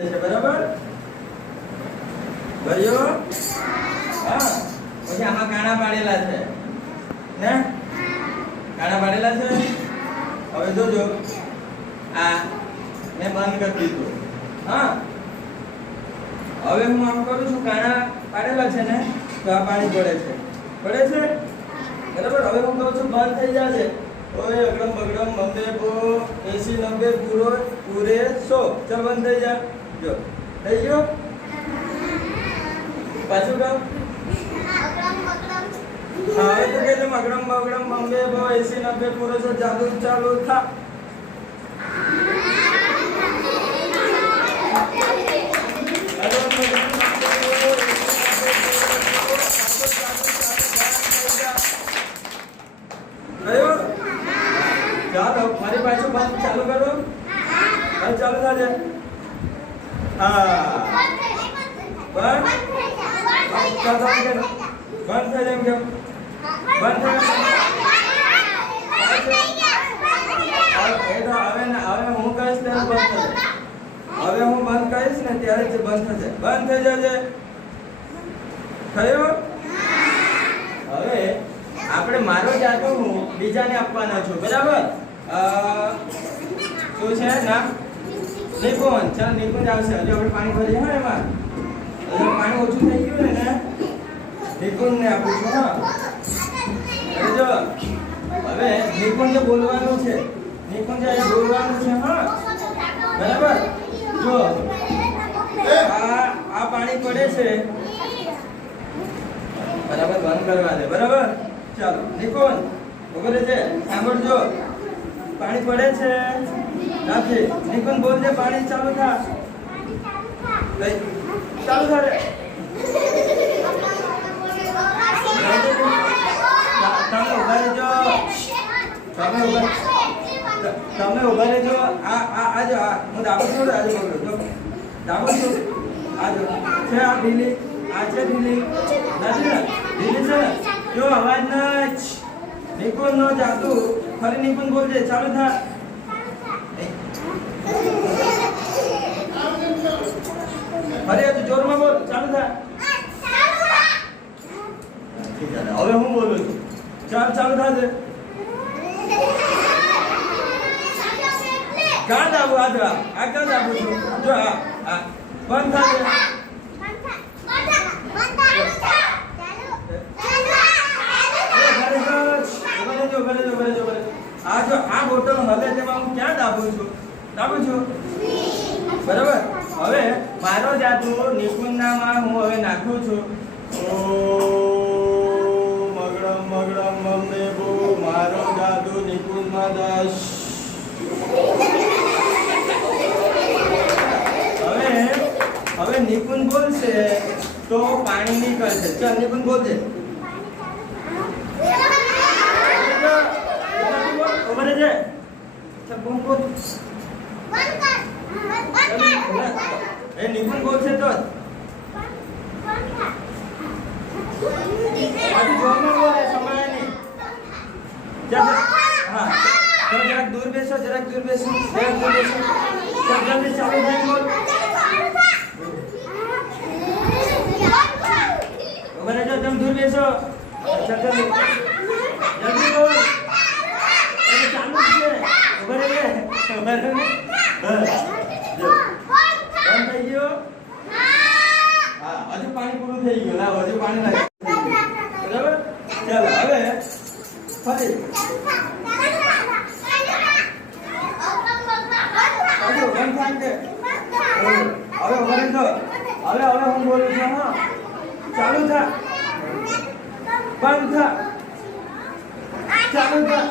હવે હા. આમ કરું છું, કાણા પાડેલા છે ને, તો આ પાણી પડે છે. પડે છે? બરાબર? હવે હું કહું છું, બંધ થઈ જશે ઓય અગડમ બગડમ બંદે બો એસી નબે પૂરો, પૂરે સો. ચાલ, બંધ થઈ જા. જો. થઈ ગયો? પાછું કહો હા એ તો કહેજો મગડમ બગડમ બંદે બો એસી નબ્બે પૂરો સો જાદુ ચાલુ થા. ચાલો મારી પાછું બંધ ચાલુ કરો. ચાલુ થાય બંધ થઈ જાય કેમ બંધ થઈ તો હવે ને હવે હું કહીશ ત્યારે બંધ થશે હવે હું બંધ કહીશ ને ત્યારે જ બંધ થશે બંધ થઈ જશે થયો હવે આપણે મારો જાતો હું બીજાને આપવાનો છું બરાબર શું છે નામ નિકુંજ ચાલ નિકુંજ આવશે. હજુ આપણે પાણી ભરી હા, એમાં. હજુ પાણી ઓછું થઈ ગયું ને ને? નિકુંજને આપું છું હા. જો, હવે નિકુંજ બોલવાનું છે. નિકુંજ અહીંયા બોલવાનું છે, હા. બરાબર? જો, આ આ પાણી પડે છે. બરાબર, બંધ કરવા દે. બરાબર? ચાલો નિકુંજ વગેરે છે? સાંભળજો. પાણી પડે છે. નથી બોલ દે પાણી ચાલુ થા. ચાલુ થા રે. તમે ઊભા રહેજો. તમે ઊભા તમે ઊભા રહેજો. આ આ આજો આ. હું દાબો છું આજો પકડો જો. દાબો છું. આજો છે આ ઢીલી? આ છે ઢીલી? નથી ને? ઢીલી છે ને? જો અવાજ ના નિકુન નો જાદુ ફરી નિકુન બોલજે. ચાલુ થા. ફરી હજુ જોરમાં બોલ, ચાલુ થા. હવે હું બોલું છું? ચાલ, ચાલુ થાશે કાં દાબુ, આ જો આ. કાં દાબુ છું? જો, આ આ. બંધ થાશે આ જો, આ બોટલ હલે તેમાં હું ક્યાં દાબું છું? દાબું છું? બરાબર? હવે મારો જાદુ નિકુંજનામાં હું હવે નાખું છું. ઓ મગડમ મગડમ મમને બો મારો જાદુ નિકુંજમાં દશ હવે હવે નિકુંજ બોલશે તો પાણી નીકળશે. ચાલ નિકુંજ ઊભા રહેજે. ચાલ બોલ બોલ. એ નિકુંજ બોલશે તો જરાક દૂર બેસો જરાક દૂર બેસો જરાક દૂર બેસો ચાલ જલ્દી ચાલુ થાય બોલ ઊભા રહેજો તમે દૂર બેસો ચાલ જલ્દી બોલ અરે ચાલુ જ છે ઊભા રહેજે ઊભા રહેજે બસ જો બંધ થઈ ગયો હા હજુ પાણી પૂરું થઈ ગયું. લાવો હજુ પાણી લાગે બરાબર? ચાલો, હવે ફરી. હવે હવે હું બોલું ચાલુ થા. થા. ચાલુ થા.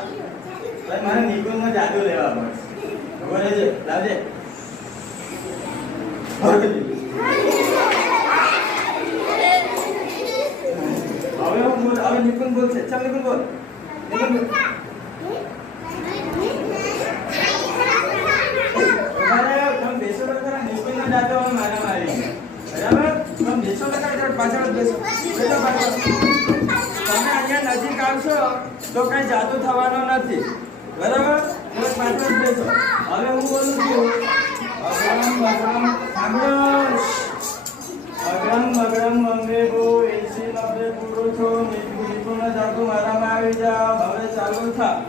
મારે નિકુંજમાં જાદુ લેવા પડશે હું બોલ હવે નિકુંજ બોલશે ચાલ નિકુંજ બોલ નિકુંજ બોલ ઊભા રહો, તમે બેસો તો ખરા, નિકુંજનો જાદુ હવે મારા મારી બરાબર તમે બેસો તો ખરા, જરા પાછળ જ બેસો বলছে চল તમે বল નજીક આવશો તો કઈ જાદુ થવાનો નથી. બરાબર? પાછળ બેસો. હવે હું બોલું છું. અગરમ બગરમ સાંભળો અગરમ બંને બો એસી નબ્બે પુરુષો મીઠું મીઠું મારામાં આવી જા હવે ચાલુ થા.